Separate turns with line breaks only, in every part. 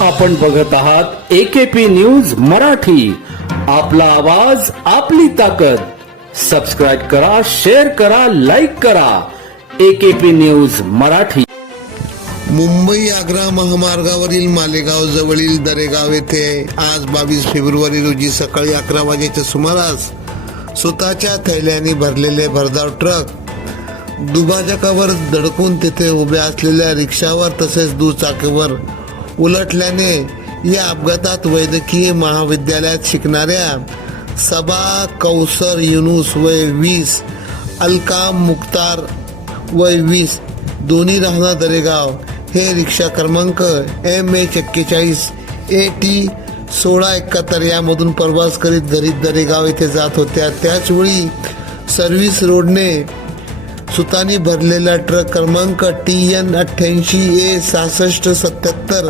आपण बघत आहात एकेपी न्यूज मराठी. आपला आवाज आपली ताकद. सबस्क्राईब करा शेअर करा लाईक करा. AKP news Marathi.
Mumbai Agra महामार्गावरील मालेगाव जवळील दरेगाव येथे आज बावीस फेब्रुवारी रोजी सकाळी अकरा वाजेच्या सुमारास स्वतःच्या थैल्याने भरलेले भरधाव ट्रक दुभाजकावर धडकून तेथे उभ्या असलेल्या रिक्षावर तसेच दुचाकीवर उलटल्याने या अपघातात वैद्यकीय महाविद्यालयात शिकणाऱ्या सबा कौसर युनुस वय वीस अलकाम मुख्तार वय वीस दोन्ही राहणार दरेगाव. हे रिक्षा क्रमांक एम एच एक्केचाळीस ए टी सोळा एकाहत्तर यामधून प्रवास करीत घरी दरेगाव येथे जात होत्या. त्याचवेळी सर्व्हिस रोडने सुतानी भरलेला ट्रक क्रमांक टी एन अठ्ठ्याऐंशी ए सहासष्ट सत्याहत्तर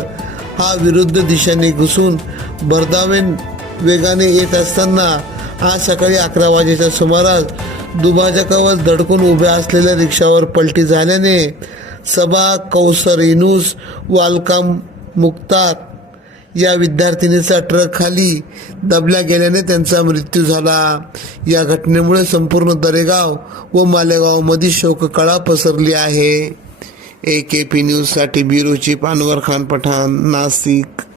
हा विरुद्ध दिशेने घुसून भरधावे वेगाने येत असताना आज सकाळी अकरा वाजेच्या सुमारास दुभाजकावर धडकून उभ्या असलेल्या रिक्षावर पलटी झाल्याने सबा कौसर इनूस वालकाम मुक्तार या विद्यार्थिनीचा ट्रक खाली दबल्या गेल्याने त्यांचा मृत्यू झाला. या घटनेमुळे संपूर्ण दरेगाव व मालेगावमध्ये शोककळा पसरली आहे. ए के पी न्यूजसाठी ब्युरो चीफ अनवर खान पठाण नाशिक.